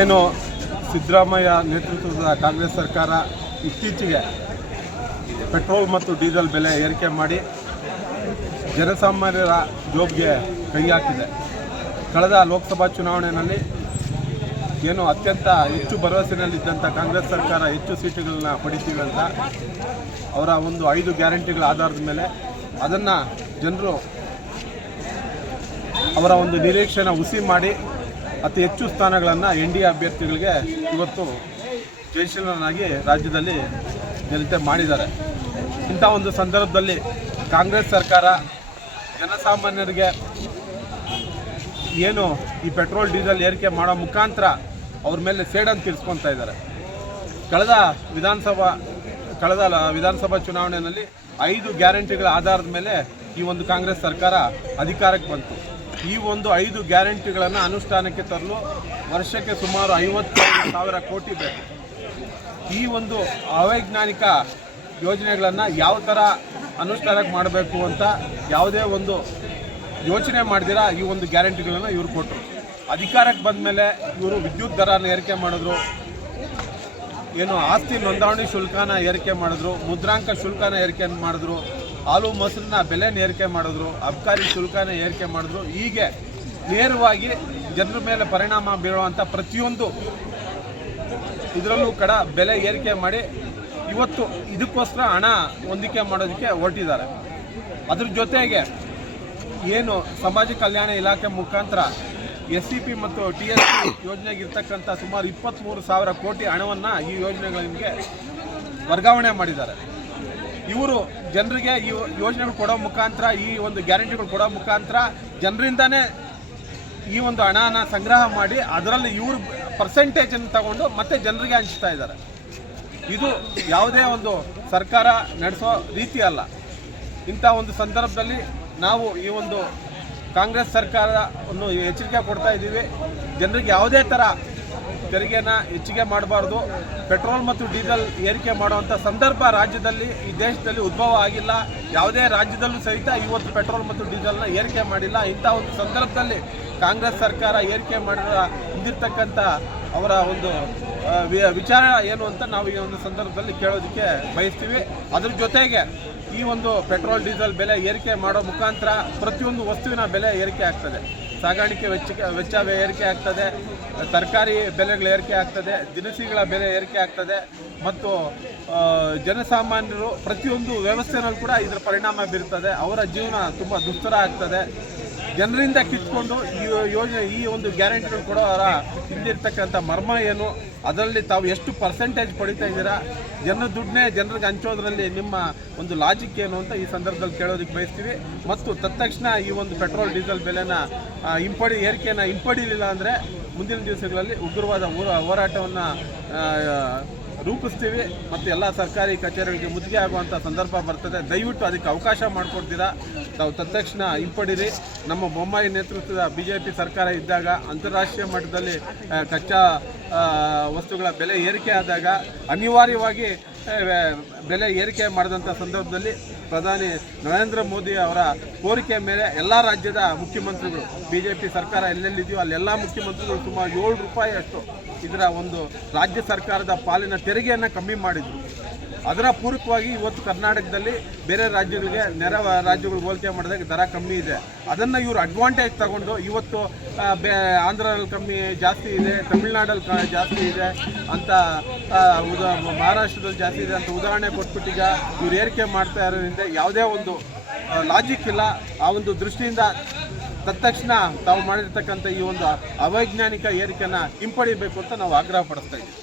ಏನು ಸಿದ್ದರಾಮಯ್ಯ ನೇತೃತ್ವದ ಕಾಂಗ್ರೆಸ್ ಸರ್ಕಾರ ಇತ್ತೀಚೆಗೆ ಪೆಟ್ರೋಲ್ ಮತ್ತು ಡೀಸೆಲ್ ಬೆಲೆ ಏರಿಕೆ ಮಾಡಿ ಜನಸಾಮಾನ್ಯರ ಜೋಬ್ಗೆ ಕೈ ಹಾಕಿದೆ. ಕಳೆದ ಲೋಕಸಭಾ ಚುನಾವಣೆಯಲ್ಲಿ ಏನು ಅತ್ಯಂತ ಹೆಚ್ಚು ಭರವಸೆಯಲ್ಲಿದ್ದಂಥ ಕಾಂಗ್ರೆಸ್ ಸರ್ಕಾರ ಹೆಚ್ಚು ಸೀಟುಗಳನ್ನ ಪಡಿತೀವಿ ಅಂತ ಅವರ ಒಂದು ಐದು ಗ್ಯಾರಂಟಿಗಳ ಆಧಾರದ ಮೇಲೆ ಅದನ್ನು ಜನರು ಅವರ ಒಂದು ನಿರೀಕ್ಷೆನ ಹುಸಿ ಮಾಡಿ ಅತಿ ಹೆಚ್ಚು ಸ್ಥಾನಗಳನ್ನು ಎನ್ ಡಿ ಅಭ್ಯರ್ಥಿಗಳಿಗೆ ಇವತ್ತು ಜಯಶೀಲನಾಗಿ ರಾಜ್ಯದಲ್ಲಿ ಜನತೆ ಮಾಡಿದ್ದಾರೆ. ಇಂಥ ಒಂದು ಸಂದರ್ಭದಲ್ಲಿ ಕಾಂಗ್ರೆಸ್ ಸರ್ಕಾರ ಜನಸಾಮಾನ್ಯರಿಗೆ ಏನು ಈ ಪೆಟ್ರೋಲ್, ಡೀಸೆಲ್ ಏರಿಕೆ ಮಾಡೋ ಮುಖಾಂತರ ಅವ್ರ ಮೇಲೆ ಸೇಡನ್ನು ತೀರಿಸ್ಕೊತಾ ಇದ್ದಾರೆ. ಕಳೆದ ವಿಧಾನಸಭಾ ಕಳೆದ ವಿಧಾನಸಭಾ ಚುನಾವಣೆಯಲ್ಲಿ ಐದು ಗ್ಯಾರಂಟಿಗಳ ಆಧಾರದ ಮೇಲೆ ಈ ಒಂದು ಕಾಂಗ್ರೆಸ್ ಸರ್ಕಾರ ಅಧಿಕಾರಕ್ಕೆ ಬಂತು. ಈ ಒಂದು ಐದು ಗ್ಯಾರಂಟಿಗಳನ್ನು ಅನುಷ್ಠಾನಕ್ಕೆ ತರಲು ವರ್ಷಕ್ಕೆ ಸುಮಾರು ಐವತ್ತೈದು ಸಾವಿರ ಕೋಟಿ ಬೇಕು. ಈ ಒಂದು ಅವೈಜ್ಞಾನಿಕ ಯೋಜನೆಗಳನ್ನು ಯಾವ ಥರ ಅನುಷ್ಠಾನಕ್ಕೆ ಮಾಡಬೇಕು ಅಂತ ಯಾವುದೇ ಒಂದು ಯೋಚನೆ ಮಾಡಿದಿರ ಈ ಒಂದು ಗ್ಯಾರಂಟಿಗಳನ್ನು ಇವರು ಕೊಟ್ಟರು ಅಧಿಕಾರಕ್ಕೆ ಬಂದ ಮೇಲೆ ಇವರು ವಿದ್ಯುತ್ ದರನ ಏರಿಕೆ ಮಾಡಿದ್ರು, ಏನು ಆಸ್ತಿ ನೋಂದಣಿ ಶುಲ್ಕನ ಏರಿಕೆ ಮಾಡಿದ್ರು, ಮುದ್ರಾಂಕ ಶುಲ್ಕನ ಏರಿಕೆ ಮಾಡಿದ್ರು ಹಾಲು ಮೊಸರನ್ನ ಬೆಲೆನ ಏರಿಕೆ ಮಾಡಿದ್ರು, ಅಬ್ಕಾರಿ ಶುಲ್ಕನ ಏರಿಕೆ ಮಾಡಿದ್ರು, ಹೀಗೆ ನೇರವಾಗಿ ಜನರ ಮೇಲೆ ಪರಿಣಾಮ ಬೀಳುವಂಥ ಪ್ರತಿಯೊಂದು ಇದರಲ್ಲೂ ಕಡ ಬೆಲೆ ಏರಿಕೆ ಮಾಡಿ ಇವತ್ತು ಇದಕ್ಕೋಸ್ಕರ ಹಣ ಹೊಂದಿಕೆ ಮಾಡೋದಕ್ಕೆ ಹೊರಟಿದ್ದಾರೆ. ಅದ್ರ ಜೊತೆಗೆ ಏನು ಸಮಾಜ ಕಲ್ಯಾಣ ಇಲಾಖೆ ಮುಖಾಂತರ ಎಸ್ ಸಿ ಪಿ ಮತ್ತು ಟಿ ಎಸ್ ಪಿ ಯೋಜನೆಗೆ ಇರ್ತಕ್ಕಂಥ ಸುಮಾರು ಇಪ್ಪತ್ತ್ಮೂರು ಸಾವಿರ ಕೋಟಿ ಹಣವನ್ನು ಈ ಯೋಜನೆಗಳಿಗೆ ವರ್ಗಾವಣೆ ಮಾಡಿದ್ದಾರೆ. ಇವರು ಜನರಿಗೆ ಈ ಯೋಜನೆಗಳು ಕೊಡೋ ಮುಖಾಂತರ, ಈ ಒಂದು ಗ್ಯಾರಂಟಿಗಳು ಕೊಡೋ ಮುಖಾಂತರ ಜನರಿಂದನೇ ಈ ಒಂದು ಹಣನ ಸಂಗ್ರಹ ಮಾಡಿ ಅದರಲ್ಲಿ ಇವರು ಪರ್ಸೆಂಟೇಜನ್ನು ತಗೊಂಡು ಮತ್ತೆ ಜನರಿಗೆ ಹಂಚ್ತಾ ಇದ್ದಾರೆ. ಇದು ಯಾವುದೇ ಒಂದು ಸರ್ಕಾರ ನಡೆಸೋ ರೀತಿ ಅಲ್ಲ. ಇಂಥ ಒಂದು ಸಂದರ್ಭದಲ್ಲಿ ನಾವು ಈ ಒಂದು ಕಾಂಗ್ರೆಸ್ ಸರ್ಕಾರವನ್ನು ಎಚ್ಚರಿಕೆ ಕೊಡ್ತಾ ಇದ್ದೀವಿ. ಜನರಿಗೆ ಯಾವುದೇ ಥರ ತೆರಿಗೆನ ಹೆಚ್ಚಿಗೆ ಮಾಡಬಾರ್ದು. ಪೆಟ್ರೋಲ್ ಮತ್ತು ಡೀಸೆಲ್ ಏರಿಕೆ ಮಾಡುವಂಥ ಸಂದರ್ಭ ರಾಜ್ಯದಲ್ಲಿ ಈ ದೇಶದಲ್ಲಿ ಉದ್ಭವ ಆಗಿಲ್ಲ. ಯಾವುದೇ ರಾಜ್ಯದಲ್ಲೂ ಸಹಿತ ಇವತ್ತು ಪೆಟ್ರೋಲ್ ಮತ್ತು ಡೀಸೆಲ್ನ ಏರಿಕೆ ಮಾಡಿಲ್ಲ. ಇಂಥ ಒಂದು ಸಂದರ್ಭದಲ್ಲಿ ಕಾಂಗ್ರೆಸ್ ಸರ್ಕಾರ ಏರಿಕೆ ಮಾಡಿದ ಹಿಂದಿರ್ತಕ್ಕಂಥ ಅವರ ಒಂದು ವಿಚಾರ ಏನು ಅಂತ ನಾವು ಈ ಒಂದು ಸಂದರ್ಭದಲ್ಲಿ ಕೇಳೋದಕ್ಕೆ ಬಯಸ್ತೀವಿ. ಅದ್ರ ಜೊತೆಗೆ ಈ ಒಂದು ಪೆಟ್ರೋಲ್, ಡೀಸೆಲ್ ಬೆಲೆ ಏರಿಕೆ ಮಾಡೋ ಮುಖಾಂತರ ಪ್ರತಿಯೊಂದು ವಸ್ತುವಿನ ಬೆಲೆ ಏರಿಕೆ ಆಗ್ತದೆ. ಸಾಗಾಣಿಕೆ ವೆಚ್ಚ ವೆಚ್ಚ ಏರಿಕೆ ಆಗ್ತದೆ, ತರಕಾರಿ ಬೆಲೆಗಳು ಏರಿಕೆ ಆಗ್ತದೆ, ದಿನಸಿಗಳ ಬೆಲೆ ಏರಿಕೆ ಆಗ್ತದೆ, ಮತ್ತು ಜನಸಾಮಾನ್ಯರು ಪ್ರತಿಯೊಂದು ವ್ಯವಸ್ಥೆನಲ್ಲೂ ಕೂಡ ಇದರ ಪರಿಣಾಮ ಬೀರ್ತದೆ. ಅವರ ಜೀವನ ತುಂಬ ದುಸ್ತರ ಆಗ್ತದೆ. ಜನರಿಂದ ಕಿತ್ಕೊಂಡು ಈ ಯೋಜನೆ, ಈ ಒಂದು ಗ್ಯಾರಂಟಿ ಕೊಡೋರ ಹಿಂದಿರ್ತಕ್ಕಂಥ ಮರ್ಮ ಏನು? ಅದರಲ್ಲಿ ತಾವು ಎಷ್ಟು ಪರ್ಸೆಂಟೇಜ್ ಪಡಿತಾ ಇದ್ದೀರಾ? ಜನರ ದುಡ್ಡನ್ನೇ ಜನರಿಗೆ ಹಂಚೋದ್ರಲ್ಲಿ ನಿಮ್ಮ ಒಂದು ಲಾಜಿಕ್ ಏನು ಅಂತ ಈ ಸಂದರ್ಭದಲ್ಲಿ ಕೇಳೋದಕ್ಕೆ ಬಯಸ್ತೀವಿ. ಮತ್ತು ತತ್ಕ್ಷಣ ಈ ಒಂದು ಪೆಟ್ರೋಲ್ ಡೀಸೆಲ್ ಬೆಲೆನ ಹಿಂಪಡಿ ಏರಿಕೆಯನ್ನು ಹಿಂಪಡಿಲಿಲ್ಲ ಅಂದರೆ ಮುಂದಿನ ದಿವಸಗಳಲ್ಲಿ ಉಗ್ರವಾದ ಹೋರಾ- ಹೋರಾಟವನ್ನು ರೂಪಿಸ್ತೀವಿ ಮತ್ತು ಎಲ್ಲ ಸರ್ಕಾರಿ ಕಚೇರಿಗಳಿಗೆ ಮುತ್ತಿಗೆ ಆಗುವಂಥ ಸಂದರ್ಭ ಬರ್ತದೆ. ದಯವಿಟ್ಟು ಅದಕ್ಕೆ ಅವಕಾಶ ಮಾಡಿಕೊಡ್ತೀರಾ? ತಾವು ತತ್ಕ್ಷಣ ಹಿಂಪಡಿರಿ. ನಮ್ಮ ಬೊಮ್ಮಾಯಿ ನೇತೃತ್ವದ ಬಿ ಜೆ ಪಿ ಸರ್ಕಾರ ಇದ್ದಾಗ, ಅಂತಾರಾಷ್ಟ್ರೀಯ ಮಟ್ಟದಲ್ಲಿ ಕಚ್ಚಾ ವಸ್ತುಗಳ ಬೆಲೆ ಏರಿಕೆ ಆದಾಗ, ಅನಿವಾರ್ಯವಾಗಿ ಬೆಲೆ ಏರಿಕೆ ಮಾಡಿದಂಥ ಸಂದರ್ಭದಲ್ಲಿ ಪ್ರಧಾನಿ ನರೇಂದ್ರ ಮೋದಿ ಅವರ ಕೋರಿಕೆ ಮೇಲೆ ಎಲ್ಲ ರಾಜ್ಯದ ಮುಖ್ಯಮಂತ್ರಿಗಳು ಬಿ ಜೆ ಪಿ ಸರ್ಕಾರ ಎಲ್ಲೆಲ್ಲಿದೆಯೋ ಅಲ್ಲೆಲ್ಲ ಮುಖ್ಯಮಂತ್ರಿಗಳು ಸುಮಾರು ಏಳು ರೂಪಾಯಿ ಅಷ್ಟು ಇದರ ಒಂದು ರಾಜ್ಯ ಸರ್ಕಾರದ ಪಾಲಿನ ತೆರಿಗೆಯನ್ನು ಕಮ್ಮಿ ಮಾಡಿದರು. ಅದರ ಪೂರಕವಾಗಿ ಇವತ್ತು ಕರ್ನಾಟಕದಲ್ಲಿ ಬೇರೆ ರಾಜ್ಯಗಳಿಗೆ, ನೆರೆ ರಾಜ್ಯಗಳು ಹೋಲಿಕೆ ಮಾಡಿದಾಗ ದರ ಕಮ್ಮಿ ಇದೆ. ಅದನ್ನು ಇವರು ಅಡ್ವಾಂಟೇಜ್ ತಗೊಂಡು ಇವತ್ತು ಬೇ, ಆಂಧ್ರದಲ್ಲಿ ಕಮ್ಮಿ, ಜಾಸ್ತಿ ಇದೆ, ತಮಿಳ್ನಾಡಲ್ಲಿ ಕ, ಜಾಸ್ತಿ ಇದೆ ಅಂತ ಉದಾ, ಮಹಾರಾಷ್ಟ್ರದಲ್ಲಿ ಜಾಸ್ತಿ ಇದೆ ಅಂತ ಉದಾಹರಣೆ ಕೊಟ್ಬಿಟ್ಟೀಗ ಇವ್ರು ಏರಿಕೆ ಮಾಡ್ತಾ ಇರೋದ್ರಿಂದ ಯಾವುದೇ ಒಂದು ಲಾಜಿಕ್ ಇಲ್ಲ. ಆ ಒಂದು ದೃಷ್ಟಿಯಿಂದ ತತ್ಕ್ಷಣ ತಾವು ಮಾಡಿರ್ತಕ್ಕಂಥ ಈ ಒಂದು ಅವೈಜ್ಞಾನಿಕ ಏರಿಕೆಯನ್ನು ಹಿಂಪಡಿಬೇಕು ಅಂತ ನಾವು ಆಗ್ರಹ ಪಡಿಸ್ತಾ ಇದ್ದೀವಿ.